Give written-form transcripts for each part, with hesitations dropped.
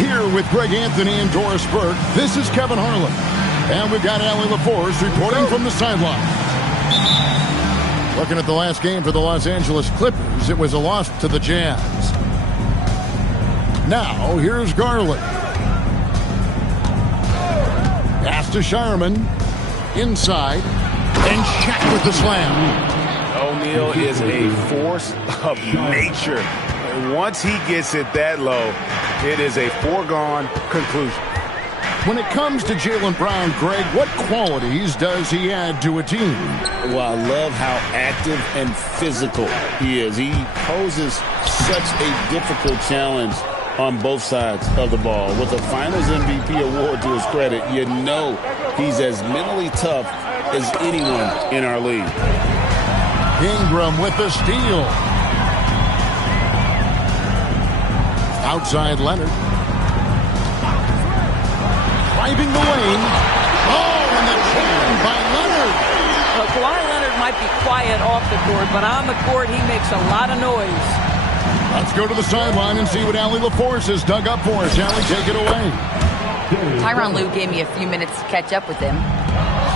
Here with Greg Anthony and Doris Burke, this is Kevin Harlan. And we've got Allie LaForce reporting from the sideline. Looking at the last game for the Los Angeles Clippers, it was a loss to the Jazz. Now, here's Garland. Pass to Shireman. Inside. And Shaq with the slam. O'Neal is a force of nature. Once he gets it that low, it is a foregone conclusion. When it comes to Jaylen Brown, Greg, what qualities does he add to a team? Well, I love how active and physical he is. He poses such a difficult challenge on both sides of the ball. With a Finals MVP award to his credit, you know he's as mentally tough as anyone in our league. Ingram with the steal. Outside Leonard. Driving the lane. Oh, and the jam by Leonard. Kawhi Leonard might be quiet off the court, but on the court he makes a lot of noise. Let's go to the sideline and see what Allie LaForce has dug up for us. Allie, take it away. Tyronn Lue gave me a few minutes to catch up with him.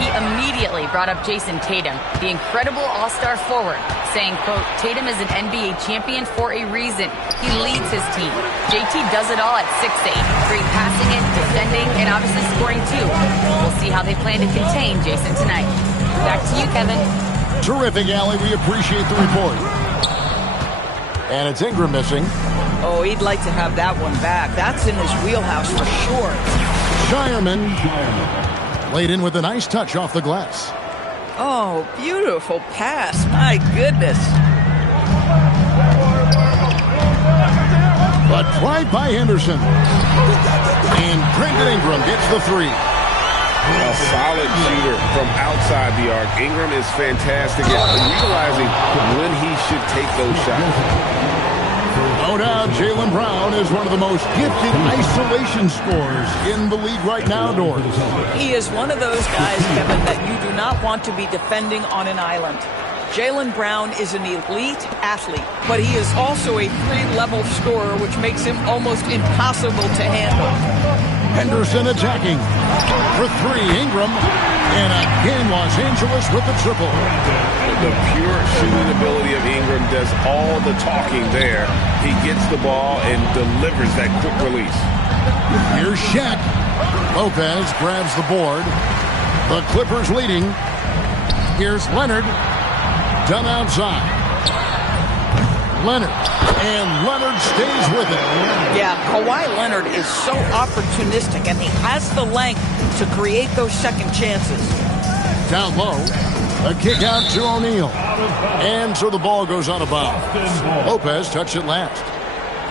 He immediately brought up Jason Tatum, the incredible all-star forward, saying, quote, Tatum is an NBA champion for a reason. He leads his team. JT does it all at 6'8", great passing it, defending, and obviously scoring too. We'll see how they plan to contain Jason tonight. Back to you, Kevin. Terrific, Allie. We appreciate the report. And it's Ingram missing. Oh, he'd like to have that one back. That's in his wheelhouse for sure. Shireman laid in with a nice touch off the glass. Oh, beautiful pass. My goodness. But tried by Henderson. And Brandon Ingram gets the three. A solid shooter from outside the arc. Ingram is fantastic at realizing when he should take those shots. No doubt, Jaylen Brown is one of the most gifted isolation scorers in the league right now, Doris. He is one of those guys, Kevin, that you do not want to be defending on an island. Jaylen Brown is an elite athlete, but he is also a three-level scorer, which makes him almost impossible to handle. Henderson attacking. For three, Ingram. And again, Los Angeles with the triple. The pure shooting ability of Ingram does all the talking there. He gets the ball and delivers that quick release. Here's Shaq. Lopez grabs the board. The Clippers leading. Here's Leonard. Done outside. Leonard. And Leonard stays with it. Yeah, Kawhi Leonard is so opportunistic, and he has the length to create those second chances. Down low. A kick out to O'Neal. And so the ball goes out of bounds. Lopez touched it last.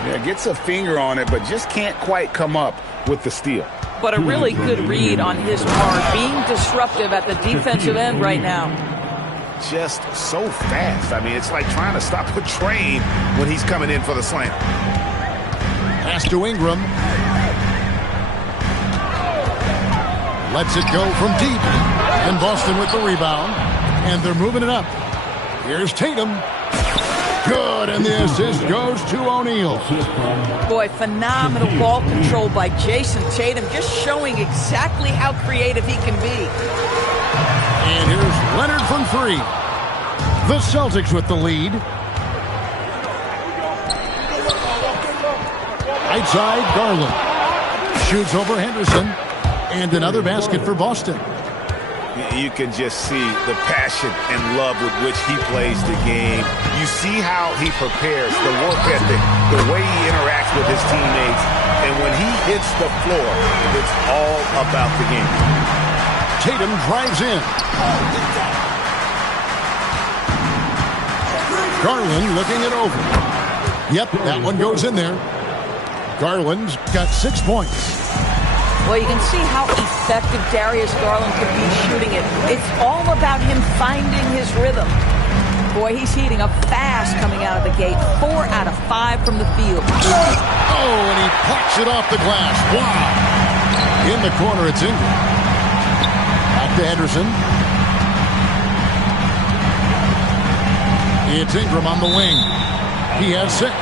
Yeah, gets a finger on it, but just can't quite come up with the steal. But a really good read on his part, being disruptive at the defensive end right now. Just so fast. I mean, it's like trying to stop a train when he's coming in for the slam. Pass to Ingram. Lets it go from deep. And Boston with the rebound. And they're moving it up. Here's Tatum. Good, and the assist goes to O'Neal. Boy, phenomenal ball control by Jason Tatum, just showing exactly how creative he can be. And here's Leonard from three. The Celtics with the lead. Right side, Garland. Shoots over Henderson. And another basket for Boston. You can just see the passion and love with which he plays the game. You see how he prepares, the work ethic, the way he interacts with his teammates. And when he hits the floor, it's all about the game. Tatum drives in. Garland looking it over. Yep, that one goes in there. Garland's got 6 points. Well, you can see how effective Darius Garland could be shooting it. It's all about him finding his rhythm. Boy, he's heating up fast coming out of the gate. 4 out of 5 from the field. Oh, and he plucks it off the glass. Wow. In the corner, it's Ingram. Back to Henderson. It's Ingram on the wing. He has 6.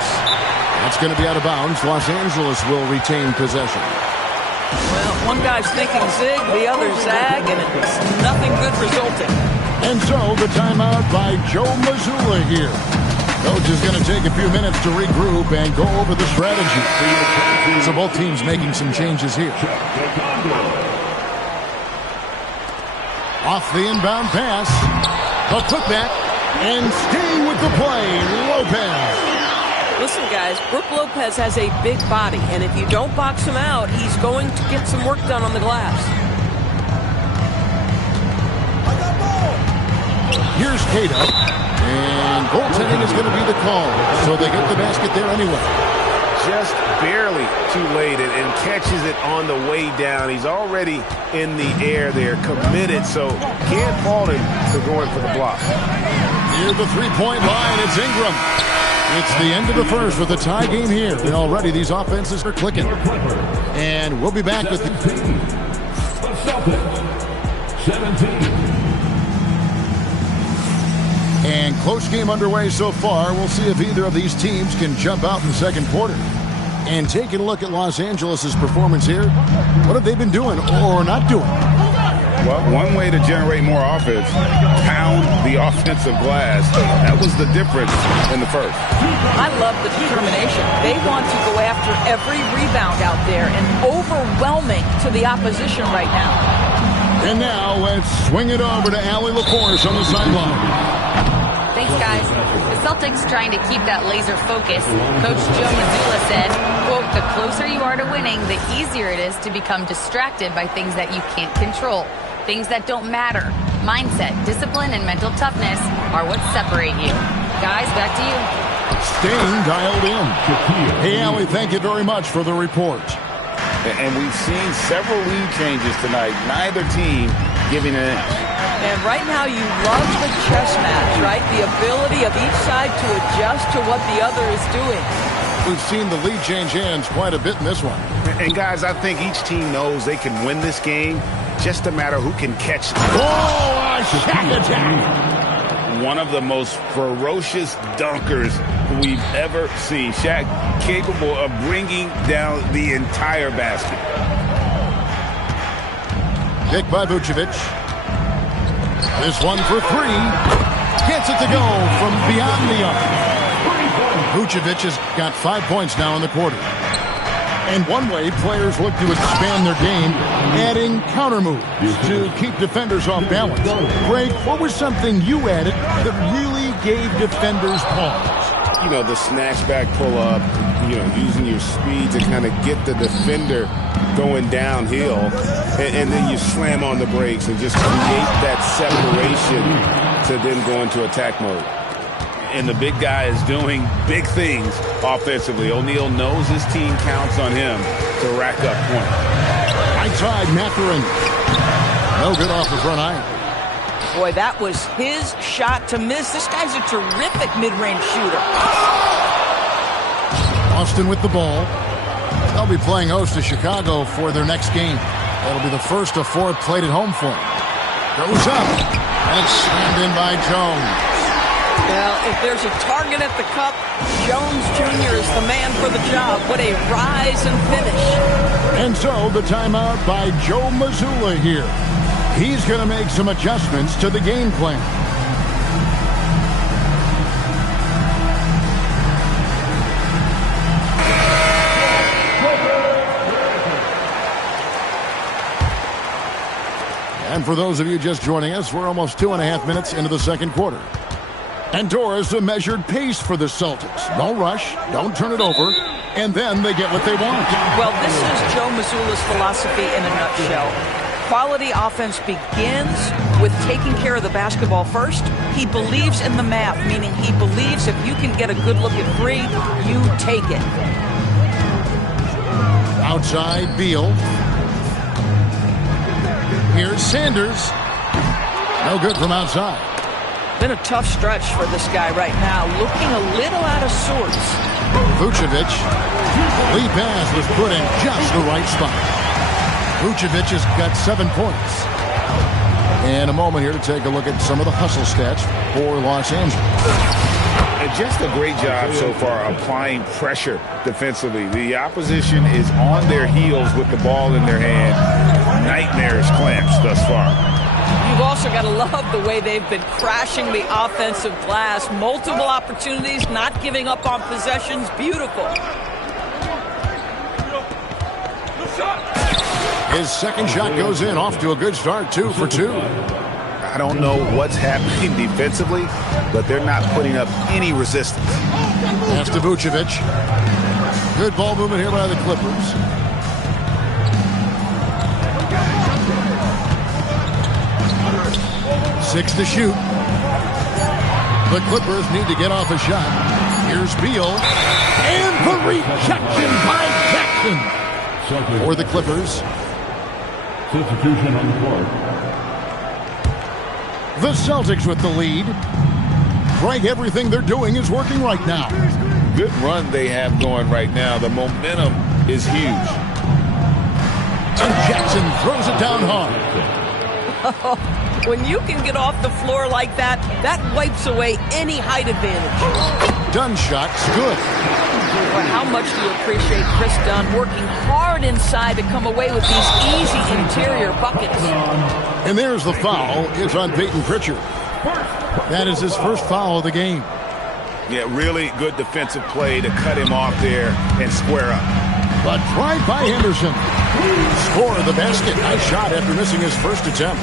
That's going to be out of bounds. Los Angeles will retain possession. Well, one guy's thinking zig, the other zag, and it's nothing good resulting. And so the timeout by Joe Mazzulla here. Coach is going to take a few minutes to regroup and go over the strategy. So both teams making some changes here. Off the inbound pass. A putback. And staying with the play, Lopez. Listen, guys, Brook Lopez has a big body, and if you don't box him out, he's going to get some work done on the glass. Here's Tatum. And goaltending is going to be the call. So they get the basket there anyway. Just barely too late and catches it on the way down. He's already in the air there, committed, so can't fault him for going for the block. Near the three-point line, it's Ingram. It's the end of the first with a tie game here. And already these offenses are clicking. And we'll be back with the 17. And close game underway so far. We'll see if either of these teams can jump out in the second quarter. And taking a look at Los Angeles' performance here, what have they been doing or not doing? Well, one way to generate more offense, pound the offensive glass. That was the difference in the first. I love the determination. They want to go after every rebound out there and overwhelming to the opposition right now. And now let's swing it over to Allie LaForce on the sideline. Thanks, guys. The Celtics trying to keep that laser focus. Coach Joe Mazzulla said, quote, "The closer you are to winning, the easier it is to become distracted by things that you can't control, things that don't matter. Mindset, discipline, and mental toughness are what separate you." Guys, back to you. Staying dialed in. Hey, Allie, thank you very much for the report. And we've seen several lead changes tonight. Neither team giving an inch. And right now you love the chess match, right? The ability of each side to adjust to what the other is doing. We've seen the lead change hands quite a bit in this one. And guys, I think each team knows they can win this game. Just a matter who can catch them. Oh, a Shaq attack. One of the most ferocious dunkers we've ever seen. Shaq capable of bringing down the entire basket. Pick by Vucevic. This one for three. Gets it to go from beyond the arc. Vucevic has got 5 points now in the quarter. And one way players look to expand their game, adding counter moves to keep defenders off balance. Greg, what was something you added that really gave defenders pause? You know, the snatchback pull-up, you know, using your speed to kind of get the defender going downhill, and then you slam on the brakes and just create that separation to then go into attack mode. And the big guy is doing big things offensively. O'Neal knows his team counts on him to rack up points. Right side, Mathurin. No good off the front iron. Boy, that was his shot to miss. This guy's a terrific mid-range shooter. Austin with the ball. They'll be playing host to Chicago for their next game. That'll be the first of 4 played at home for them. Goes up, and it's slammed in by Jones. Well, if there's a target at the cup, Jones Jr. is the man for the job. What a rise and finish. And so the timeout by Joe Mazzulla here. He's going to make some adjustments to the game plan. And for those of you just joining us, we're almost 2.5 minutes into the second quarter. And Doris, a measured pace for the Celtics. No rush, don't turn it over, and then they get what they want. Well, this is Joe Mazzulla's philosophy in a nutshell. Quality offense begins with taking care of the basketball first. He believes in the math, meaning he believes if you can get a good look at three, you take it. Outside, Beal. Here's Sanders. No good from outside. Been a tough stretch for this guy right now, looking a little out of sorts. Vucevic. Lead pass was put in just the right spot. Vucevic has got 7 points. And a moment here to take a look at some of the hustle stats for Los Angeles. And just a great job so far applying pressure defensively. The opposition is on their heels with the ball in their hand. Nightmares clamps thus far. You've also got to love the way they've been crashing the offensive glass. Multiple opportunities, not giving up on possessions. Beautiful. His second shot goes in, off to a good start, 2 for 2. I don't know what's happening defensively, but they're not putting up any resistance. Pass to Vucevic. Good ball movement here by the Clippers. Six to shoot. The Clippers need to get off a shot. Here's Beal. And the rejection by Jackson. For the Clippers. Substitution on the court. The Celtics with the lead. Greg, everything they're doing is working right now. Good run they have going right now. The momentum is huge. And Jackson throws it down hard. When you can get off the floor like that, that wipes away any height advantage. Dunn shot's good. Well, how much do you appreciate Chris Dunn working hard inside to come away with these easy interior buckets? And there's the foul. It's on Peyton Pritchard. That is his first foul of the game. Yeah, really good defensive play to cut him off there and square up. But tried by Henderson. Score the basket. Nice shot after missing his first attempt.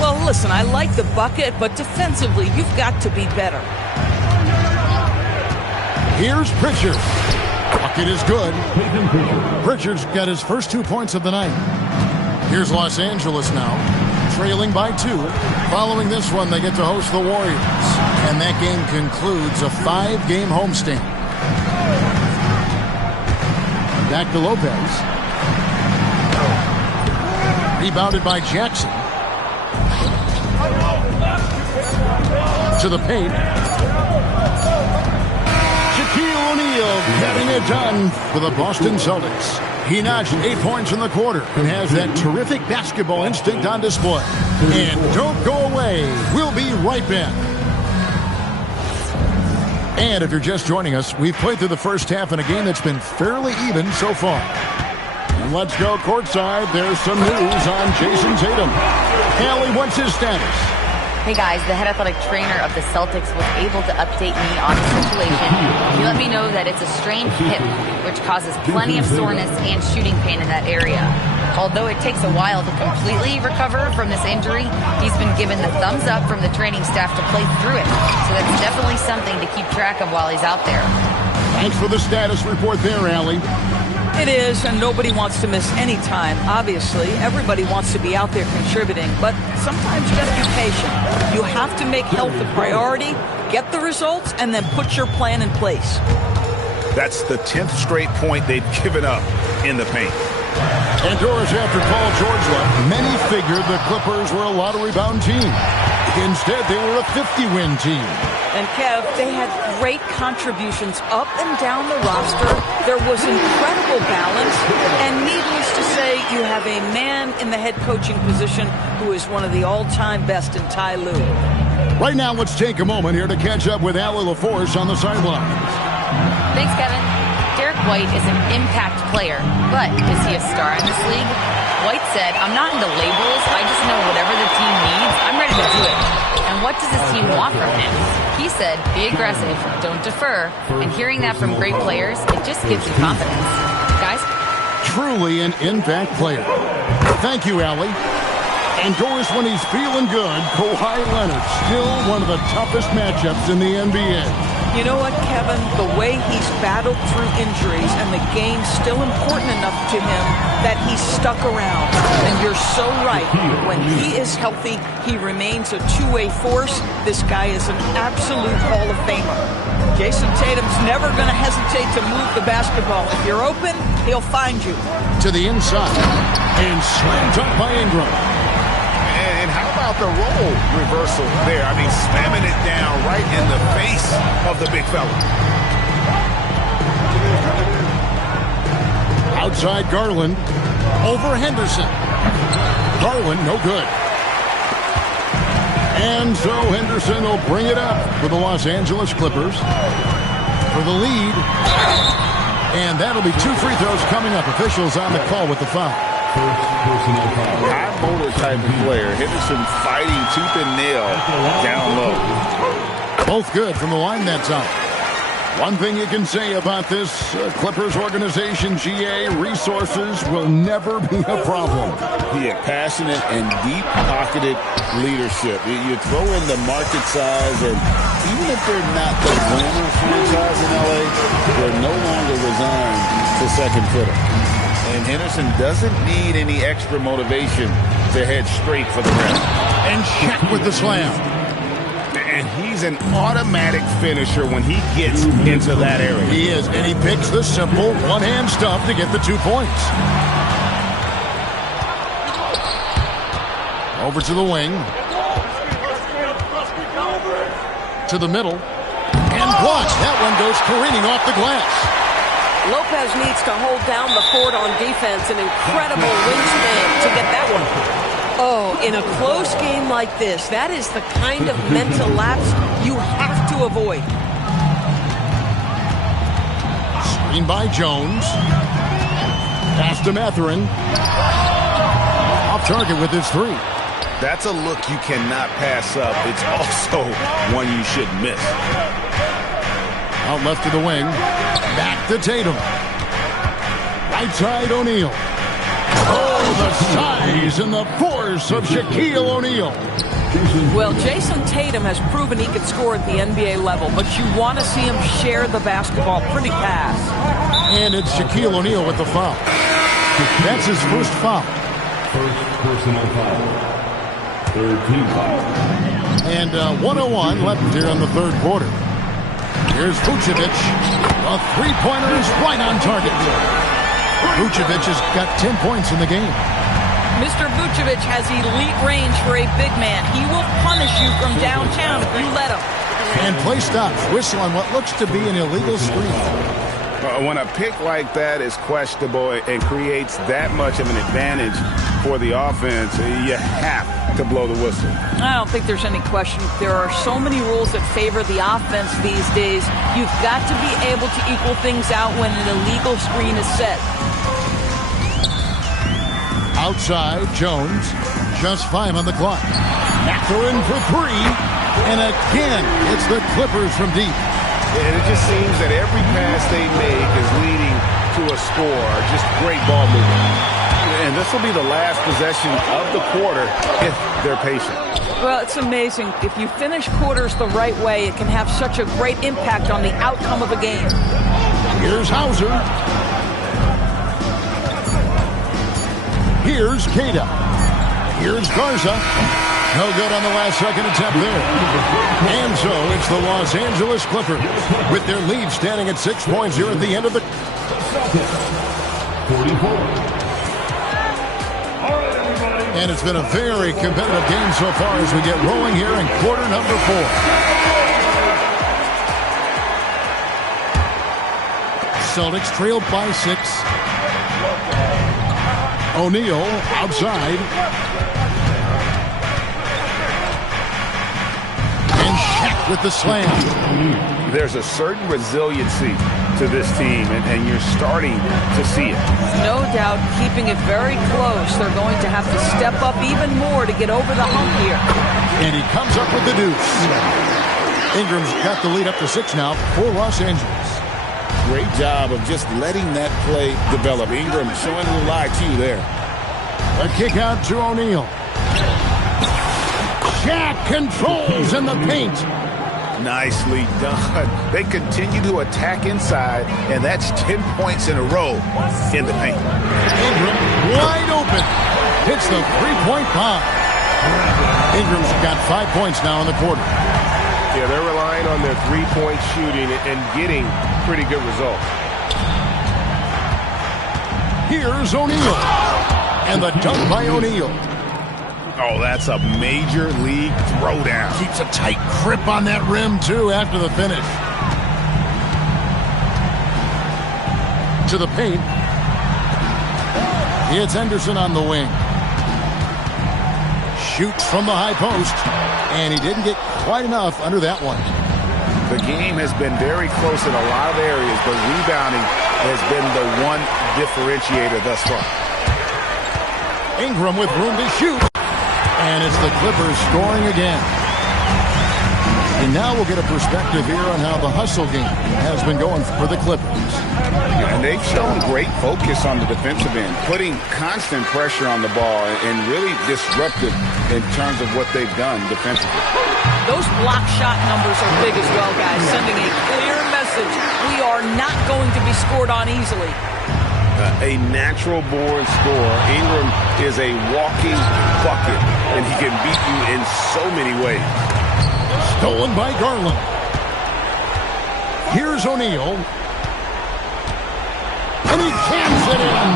Well, listen, I like the bucket, but defensively, you've got to be better. Here's Pritchard. Bucket is good. Pritchard's got his first 2 points of the night. Here's Los Angeles now, trailing by 2. Following this one, they get to host the Warriors. And that game concludes a 5-game homestand. Back to Lopez. Rebounded by Jackson. To the paint. Shaquille O'Neal getting it done for the Boston Celtics. He notched 8 points in the quarter and has that terrific basketball instinct on display. And don't go away. We'll be right back. And if you're just joining us, we've played through the first half in a game that's been fairly even so far. And let's go courtside. There's some news on Jason Tatum. Allie, what's his status? Hey guys, the head athletic trainer of the Celtics was able to update me on the situation. He let me know that it's a strained hip, which causes plenty of soreness and shooting pain in that area. Although it takes a while to completely recover from this injury, he's been given the thumbs up from the training staff to play through it. So that's definitely something to keep track of while he's out there. Thanks for the status report there, Allie. It is, and nobody wants to miss any time. Obviously, everybody wants to be out there contributing, but sometimes you got to be patient. You have to make health a priority, get the results, and then put your plan in place. That's the 10th straight point they've given up in the paint. And Doris, after Paul George left, many figured the Clippers were a lottery-bound team. Instead, they were a 50-win team. And Kev, they had great contributions up and down the roster. There was incredible balance. And needless to say, you have a man in the head coaching position who is one of the all-time best in Ty Lue. Right now, let's take a moment here to catch up with Allie LaForce on the sidelines. Thanks, Kevin. Derek White is an impact player, but is he a star in this league? White said, "I'm not into labels. I just know whatever the team needs, I'm ready to do it." And what does his team want from him? He said, "Be aggressive, don't defer." And hearing that from great players, it just gives you confidence. Guys? Truly an impact player. Thank you, Allie. And Doris, when he's feeling good, Kawhi Leonard, still one of the toughest matchups in the NBA. You know what, Kevin? The way he's battled through injuries and the game's still important enough to him that he's stuck around. And you're so right. When he is healthy, he remains a two-way force. This guy is an absolute Hall of Famer. Jason Tatum's never going to hesitate to move the basketball. If you're open, he'll find you. To the inside. And slammed up by Ingram. And how about the role reversal there? I mean, slamming it down right in the face of the big fella. Outside Garland. Over Henderson. Garland, no good. And so Henderson will bring it up for the Los Angeles Clippers for the lead. And that'll be 2 free throws coming up. Officials on the call with the foul. High motor type of player. Henderson fighting tooth and nail down low. Both good from the line that time. One thing you can say about this Clippers organization, GA, resources will never be a problem. Yeah, passionate and deep-pocketed leadership. You throw in the market size, and even if they're not the glamour franchise in LA, they're no longer resigned to second fiddle. And Henderson doesn't need any extra motivation to head straight for the rim. And Shaq with the slam. And he's an automatic finisher when he gets into that area. He is, and he picks the simple one-hand stuff to get the 2 points. Over to the wing. To the middle. And blocked. That one goes careening off the glass. Lopez needs to hold down the fort on defense. An incredible wingspan to get that one. Oh, in a close game like this, that is the kind of mental lapse you have to avoid. Screen by Jones. Pass to Mathurin. Off target with his 3. That's a look you cannot pass up. It's also one you shouldn't miss. Out left to the wing. Back to Tatum. Right side O'Neal. Oh, the size and the force of Shaquille O'Neal. Well, Jason Tatum has proven he can score at the NBA level, but you want to see him share the basketball pretty fast. And it's Shaquille O'Neal with the foul. That's his first foul. First personal foul. Third team foul. And 1:01 left here in the third quarter. Here's Vucevic. The three-pointer is right on target. Vucevic has got 10 points in the game. Mr. Vucevic has elite range for a big man. He will punish you from downtown if you let him. And play stops. Whistle on what looks to be an illegal screen. When a pick like that is questionable and creates that much of an advantage for the offense, you have to blow the whistle. I don't think there's any question. There are so many rules that favor the offense these days. You've got to be able to equal things out when an illegal screen is set. Outside, Jones. Just 5 on the clock. Mathurin for 3. And again, it's the Clippers from deep. And it just seems that every pass they make is leading to a score. Just great ball movement. And this will be the last possession of the quarter if they're patient. Well, it's amazing. If you finish quarters the right way, it can have such a great impact on the outcome of a game. Here's Hauser. Here's Queta. Here's Garza. No good on the last second attempt there. And so it's the Los Angeles Clippers with their lead standing at 6 points here at the end of the 44. And it's been a very competitive game so far as we get rolling here in quarter number 4. Celtics trailed by 6. O'Neal outside. And Shaq with the slam. There's a certain resiliency to this team, and you're starting to see it. No doubt, keeping it very close. They're going to have to step up even more to get over the hump here. And he comes up with the deuce. Ingram's got the lead up to 6 now for Los Angeles. Great job of just letting that play develop. Ingram showing a little IQ there. A kick out to O'Neal. Shaq controls in the paint. Nicely done. They continue to attack inside, and that's 10 points in a row in the paint. Ingram wide open. Hits the three-point bomb. Ingram's got 5 points now in the quarter. Yeah, they're relying on their three-point shooting and getting pretty good results. Here's O'Neal. And the dunk by O'Neal. Oh, that's a major league throwdown. Keeps a tight grip on that rim, too, after the finish. To the paint. It's Henderson on the wing. Shoots from the high post, and he didn't get quite enough under that one. The game has been very close in a lot of areas, but rebounding has been the one differentiator thus far. Ingram with room to shoot, and it's the Clippers scoring again. And now we'll get a perspective here on how the hustle game has been going for the Clippers. And they've shown great focus on the defensive end, putting constant pressure on the ball and really disruptive in terms of what they've done defensively. Those block shot numbers are big as well, guys, sending a clear message. We are not going to be scored on easily. A natural-born scorer. Ingram is a walking bucket, and he can beat you in so many ways. Stolen by Garland. Here's O'Neal. And he cans it in.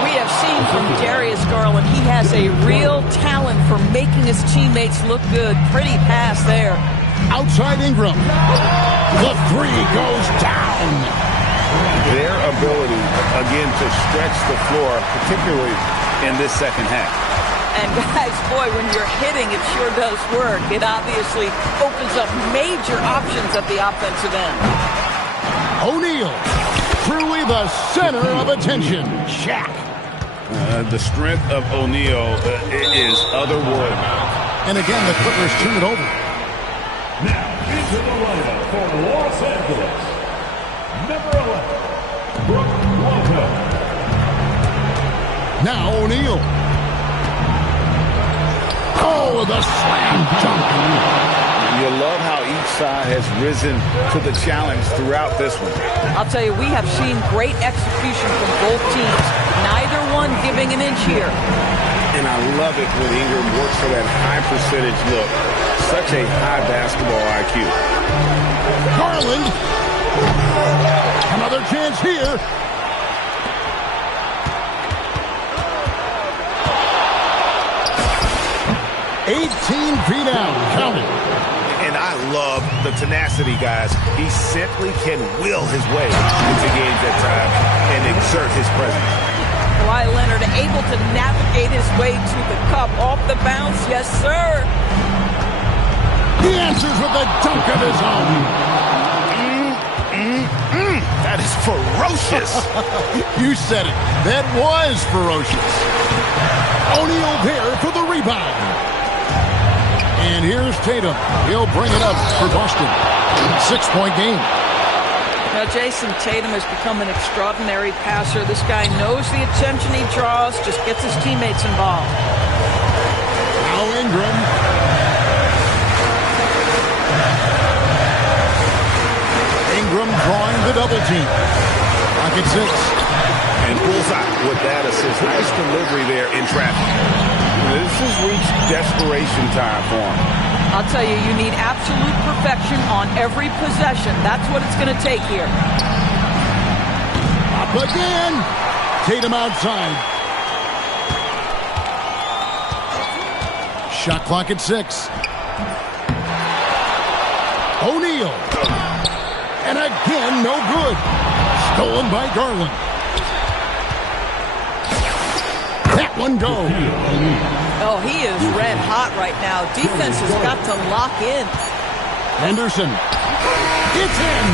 We have seen from Darius Garland, he has a real talent for making his teammates look good. Pretty pass there. Outside Ingram. The three goes down. Their ability, again, to stretch the floor, particularly in this second half. And guys, boy, when you're hitting, it sure does work. It obviously opens up major options at the offensive end. O'Neal, truly the center of attention. Shaq. The strength of O'Neal is otherworldly. And again, the Clippers turn it over. Now, into the lineup for Los Angeles. Number 11, Brook Lopez. Now O'Neal. Oh, the slam dunk. You love how each side has risen to the challenge throughout this one. I'll tell you, we have seen great execution from both teams. Neither one giving an inch here. And I love it when Ingram works for that high percentage look. Such a high basketball IQ. Garland. Another chance here. 18 feet out. Count it. And I love the tenacity, guys. He simply can will his way into games at times and exert his presence. Kawhi Leonard able to navigate his way to the cup. Off the bounce, yes, sir. He answers with a dunk of his own. That is ferocious. You said it. That was ferocious. O'Neal there for the rebound. And here's Tatum. He'll bring it up for Boston. 6-point game. Now, Jason Tatum has become an extraordinary passer. This guy knows the attention he draws, just gets his teammates involved. Now Ingram. Ingram drawing the double team. Pocket 6. And bullseye with that assist. Nice delivery there in traffic. This has reached desperation time for him. I'll tell you, you need absolute perfection on every possession. That's what it's going to take here. Up again. Tatum outside. Shot clock at 6. O'Neal. And again, no good. Stolen by Garland. That one goes. Oh, he is red hot right now. Defense has got to lock in. Henderson. It's in.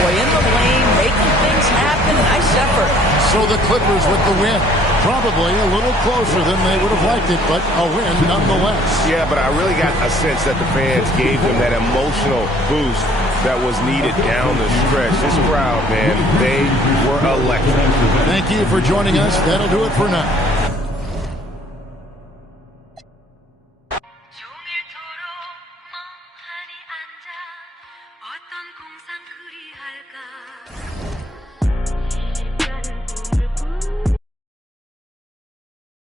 Boy, in the lane, making things happen. Nice effort. So the Clippers with the win. Probably a little closer than they would have liked it, but a win nonetheless. Yeah, but I really got a sense that the fans gave them that emotional boost that was needed down the stretch. This crowd, man, they were electric. Thank you for joining us. That'll do it for now.